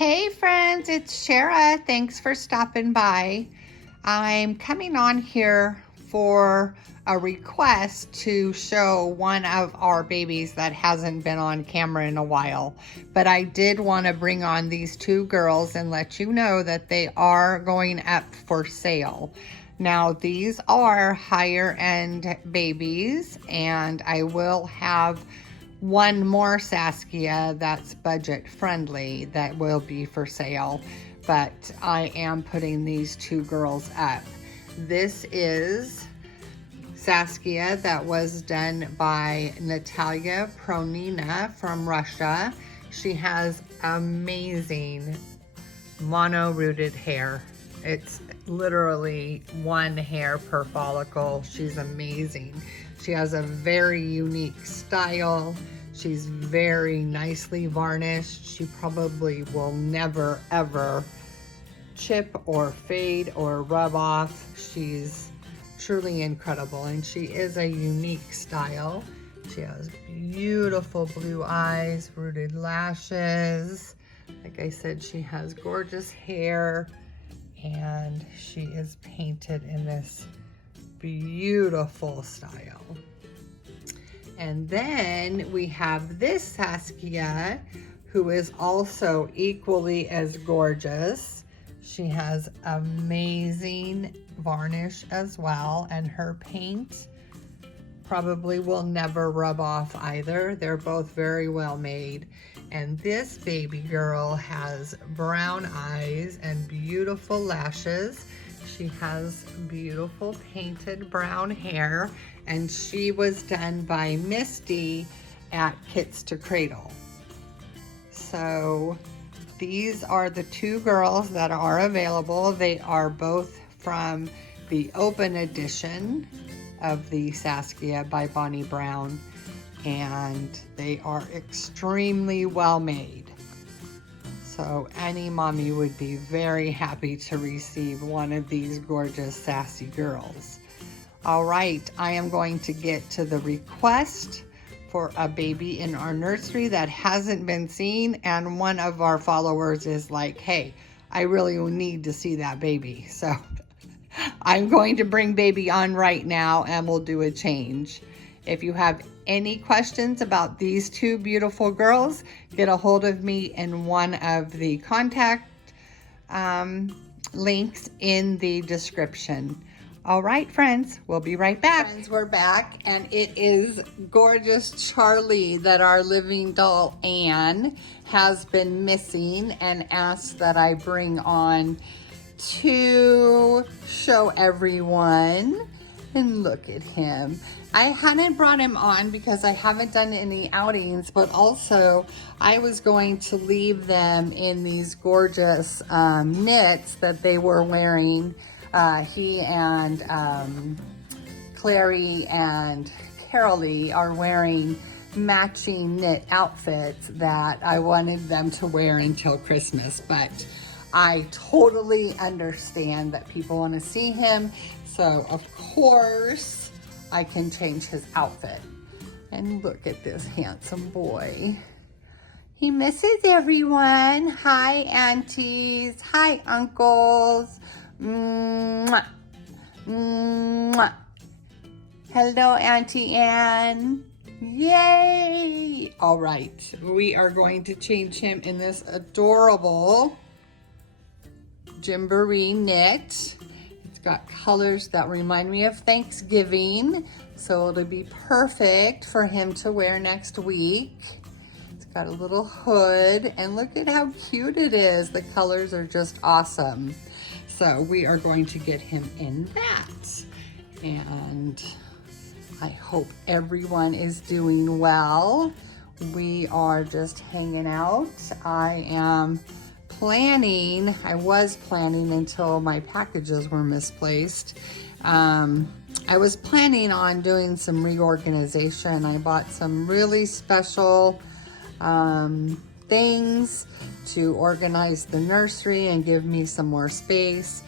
Hey friends, it's Shara. Thanks for stopping by. I'm coming on here for a request to show one of our babies that hasn't been on camera in a while. But I did want to bring on these two girls and let you know that they are going up for sale. Now these are higher end babies, and I will have one more Saskia that's budget friendly that will be for sale, but I am putting these two girls up. This is Saskia that was done by Natalia Pronina from Russia. She has amazing mono-rooted hair. It's literally one hair per follicle. She's amazing. She has a very unique style. She's very nicely varnished. She probably will never ever chip or fade or rub off. She's truly incredible, and she is a unique style. She has beautiful blue eyes, rooted lashes. Like I said, she has gorgeous hair, and she is painted in this beautiful style. And then we have this Saskia, who is also equally as gorgeous. She has amazing varnish as well, and her paint probably will never rub off either. They're both very well made. And this baby girl has brown eyes and beautiful lashes. She has beautiful painted brown hair, and she was done by Misty at Kits to Cradle. So these are the two girls that are available. They are both from the open edition of the Saskia by Bonnie Brown, and they are extremely well made. So any mommy would be very happy to receive one of these gorgeous sassy girls. All right, I am going to get to the request for a baby in our nursery that hasn't been seen, and one of our followers is like, hey, I really need to see that baby. So I'm going to bring baby on right now, and we'll do a change. If you have any questions about these two beautiful girls, get a hold of me in one of the contact links in the description. All right, friends, we'll be right back. Friends, we're back, and it is gorgeous Charlie that our living doll Anne has been missing and asked that I bring on to show everyone. And look at him. I hadn't brought him on because I haven't done any outings, but also I was going to leave them in these gorgeous knits that they were wearing. He and Clary and Carolee are wearing matching knit outfits that I wanted them to wear until Christmas, but I totally understand that people want to see him. So of course I can change his outfit. And look at this handsome boy. He misses everyone. Hi, aunties. Hi, uncles. Mwah. Mwah. Hello, Auntie Anne. Yay! All right, we are going to change him in this adorable Gymboree knit. Got colors that remind me of Thanksgiving, so it'll be perfect for him to wear next week. It's got a little hood, and look at how cute it is. The colors are just awesome. So we are going to get him in that. And I hope everyone is doing well. We are just hanging out. I was planning until my packages were misplaced. I was planning on doing some reorganization. I bought some really special things to organize the nursery and give me some more space.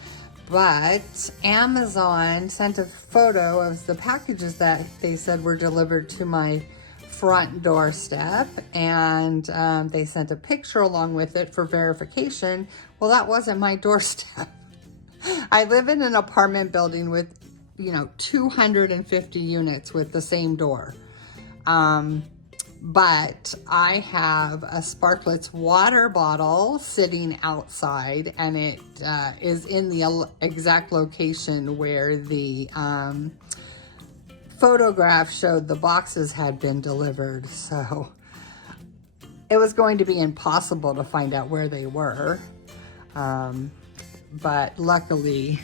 But Amazon sent a photo of the packages that they said were delivered to my front doorstep, and they sent a picture along with it for verification. Well, that wasn't my doorstep. I live in an apartment building with, 250 units with the same door. But I have a Sparkletts water bottle sitting outside, and it is in the exact location where the photograph showed the boxes had been delivered. So it was going to be impossible to find out where they were. But luckily,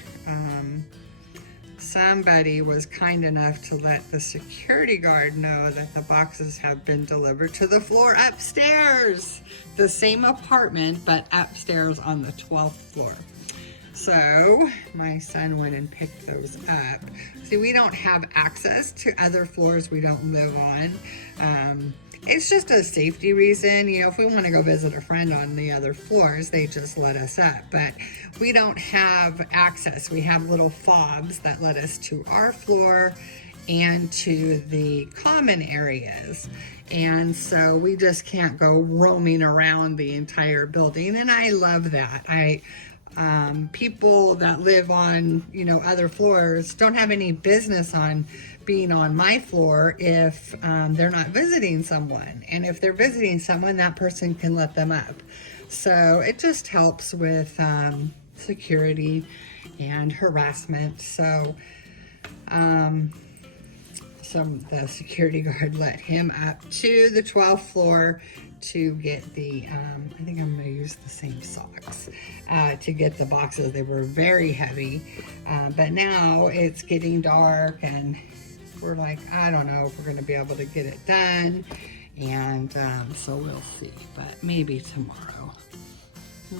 somebody was kind enough to let the security guard know that the boxes have been delivered to the floor upstairs. The same apartment, but upstairs on the 12th floor. So my son went and picked those up. See, we don't have access to other floors we don't live on. It's just a safety reason. If we want to go visit a friend on the other floors, they just let us up. But we don't have access. We have little fobs that let us to our floor and to the common areas. And so we just can't go roaming around the entire building. And I love that. People that live on, other floors don't have any business on being on my floor if they're not visiting someone. And if they're visiting someone, that person can let them up. So it just helps with security and harassment. So the security guard let him up to the 12th floor to get the, I think I'm gonna use the same socks, to get the boxes. They were very heavy, but now it's getting dark and we're like, I don't know if we're gonna be able to get it done. And so we'll see, but maybe tomorrow.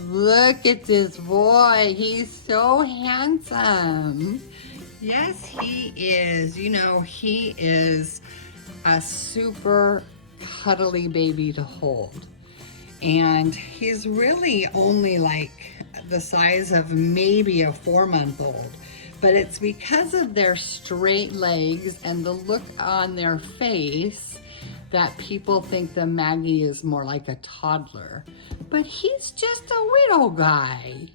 Look at this boy, he's so handsome. Yes, he is. He is a super cuddly baby to hold. And he's really only like the size of maybe a 4-month-old. But it's because of their straight legs and the look on their face that people think the Maggie is more like a toddler. But he's just a little guy.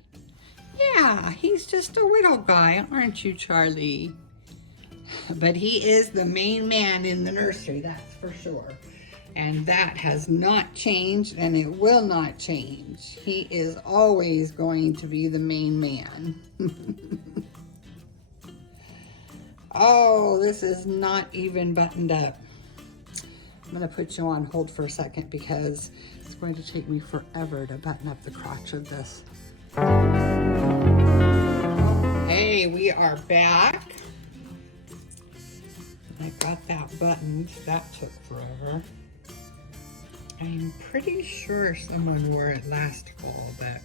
Yeah, he's just a little guy, aren't you, Charlie? But he is the main man in the nursery, that's for sure. And that has not changed, and it will not change. He is always going to be the main man. Oh, this is not even buttoned up. I'm gonna put you on hold for a second because it's going to take me forever to button up the crotch of this. Hey, we are back. I got that buttoned. That took forever. I'm pretty sure someone wore it last fall, but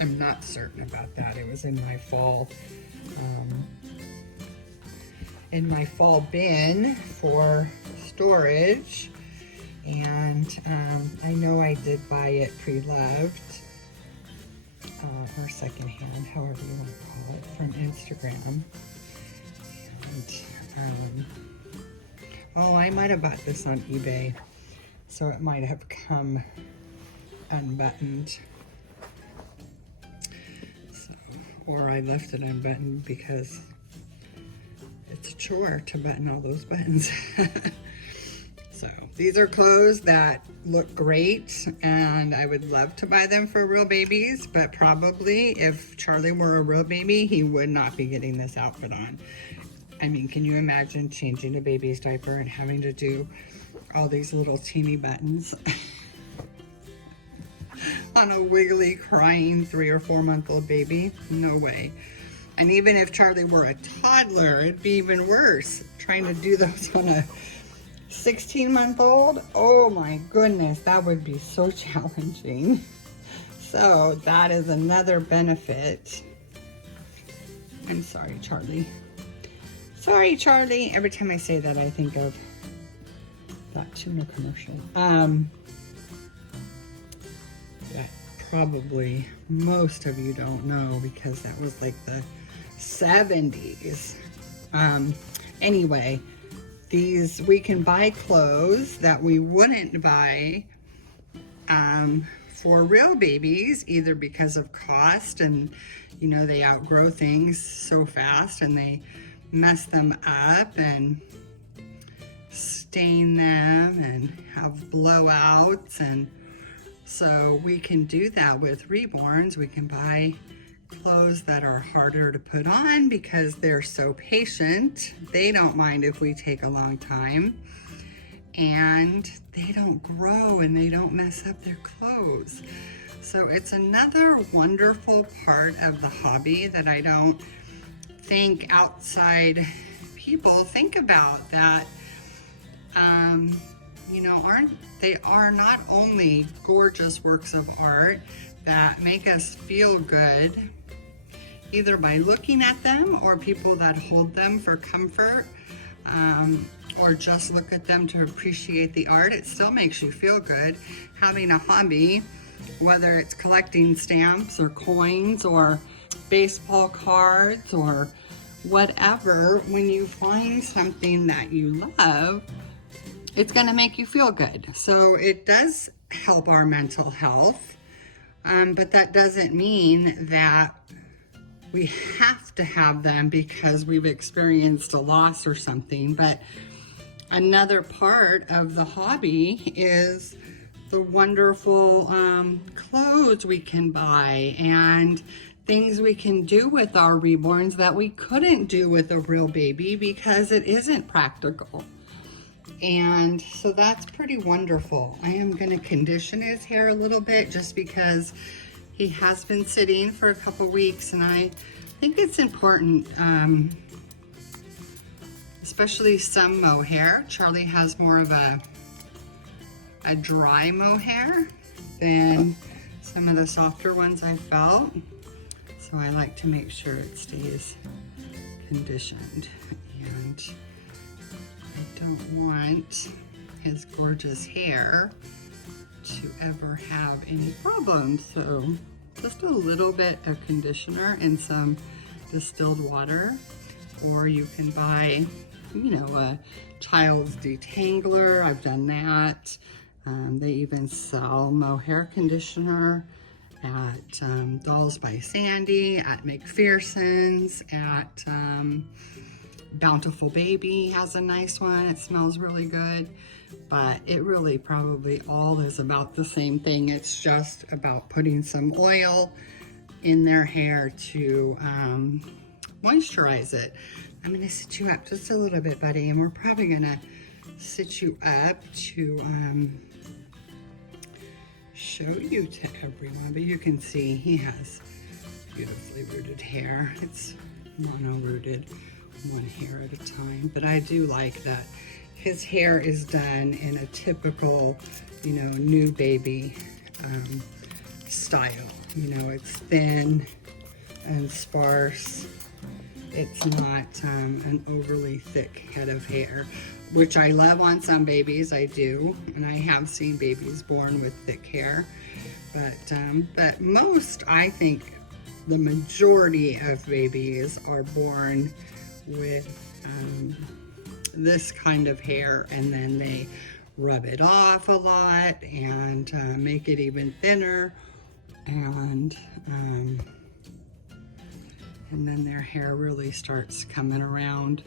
I'm not certain about that. It was in my fall bin for storage, and I know I did buy it pre-loved or secondhand, however you want to call it, from Instagram. And oh, I might have bought this on eBay, so it might have come unbuttoned. So, or I left it unbuttoned because it's a chore to button all those buttons. So these are clothes that look great, and I would love to buy them for real babies, but probably if Charlie were a real baby, he would not be getting this outfit on. I mean, can you imagine changing a baby's diaper and having to do all these little teeny buttons on a wiggly, crying 3 or 4 month old baby? No way. And even if Charlie were a toddler, it'd be even worse. Trying to do those on a 16-month-old, oh my goodness, that would be so challenging. So that is another benefit. I'm sorry, Charlie. Sorry, Charlie. Every time I say that, I think of that tuna commercial. That probably most of you don't know because that was like the 70s. Anyway, these, we can buy clothes that we wouldn't buy for real babies, either because of cost and, you know, they outgrow things so fast and they mess them up and stain them and have blowouts. And so we can do that with Reborns. We can buy clothes that are harder to put on because they're so patient. They don't mind if we take a long time, and they don't grow and they don't mess up their clothes. So it's another wonderful part of the hobby that I don't think outside people think about, that you know, they are not only gorgeous works of art that make us feel good either by looking at them, or people that hold them for comfort, or just look at them to appreciate the art. It still makes you feel good having a hobby, whether it's collecting stamps or coins or baseball cards or whatever. When you find something that you love, it's going to make you feel good. So it does help our mental health, but that doesn't mean that we have to have them because we've experienced a loss or something. But another part of the hobby is the wonderful clothes we can buy and things we can do with our Reborns that we couldn't do with a real baby because it isn't practical. And so that's pretty wonderful. I am going to condition his hair a little bit just because he has been sitting for a couple weeks, and I think it's important, especially some mohair. Charlie has more of a dry mohair than some of the softer ones I felt. So I like to make sure it stays conditioned, and I don't want his gorgeous hair to ever have any problems. So just a little bit of conditioner and some distilled water, or you can buy, you know, a child's detangler. I've done that. They even sell mohair conditioner at Dolls by Sandy, at McPherson's, at Bountiful Baby has a nice one. It smells really good, but it really probably all is about the same thing. It's just about putting some oil in their hair to moisturize it. I'm gonna sit you up just a little bit, buddy, and we're probably gonna sit you up to show you to everyone, but you can see he has beautifully rooted hair. It's mono-rooted, one hair at a time, but I do like that his hair is done in a typical, you know, new baby style. You know, it's thin and sparse. It's not an overly thick head of hair, which I love on some babies. I do, and I have seen babies born with thick hair, but most, I think the majority of babies are born with this kind of hair, and then they rub it off a lot and make it even thinner, and then their hair really starts coming around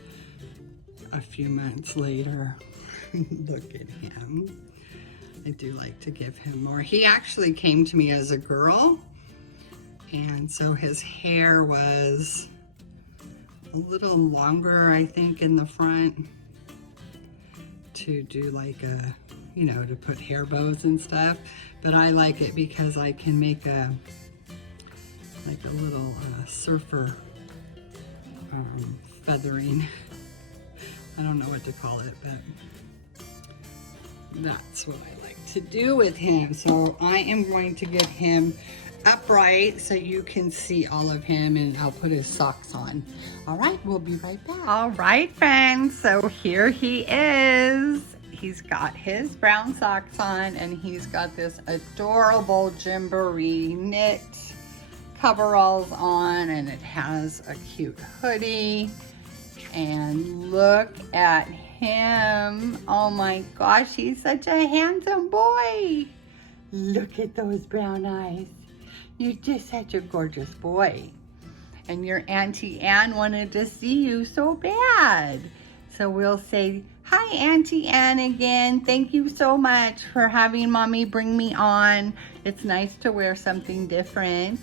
a few months later. Look at him. I do like to give him more. He actually came to me as a girl, and so his hair was a little longer, I think, in the front to do like a, you know, to put hair bows and stuff. But I like it because I can make a little surfer feathering. I don't know what to call it, but that's what I like to do with him. So I am going to get him upright so you can see all of him, and I'll put his socks on. All right, we'll be right back. All right, friends, so here he is. He's got his brown socks on, and he's got this adorable Gymboree knit coveralls on, and it has a cute hoodie. And look at him. Oh my gosh, he's such a handsome boy. Look at those brown eyes. You're just such a gorgeous boy. And your Auntie Anne wanted to see you so bad. So we'll say, hi Auntie Anne again. Thank you so much for having Mommy bring me on. It's nice to wear something different.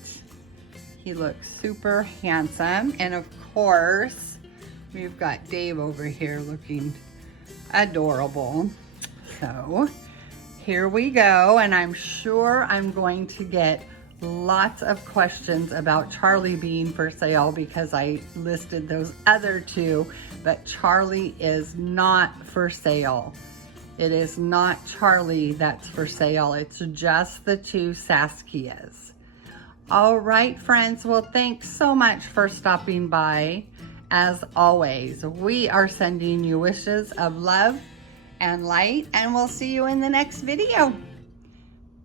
He looks super handsome. And of course, we've got Dave over here looking adorable. So here we go. And I'm sure I'm going to get lots of questions about Charlie being for sale because I listed those other two, but Charlie is not for sale. It is not Charlie that's for sale. It's just the two Saskias. All right, friends. Well, thanks so much for stopping by. As always, we are sending you wishes of love and light, and we'll see you in the next video.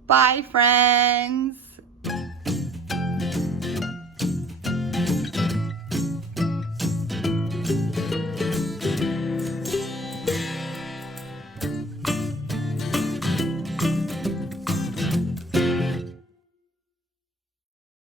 Bye, friends.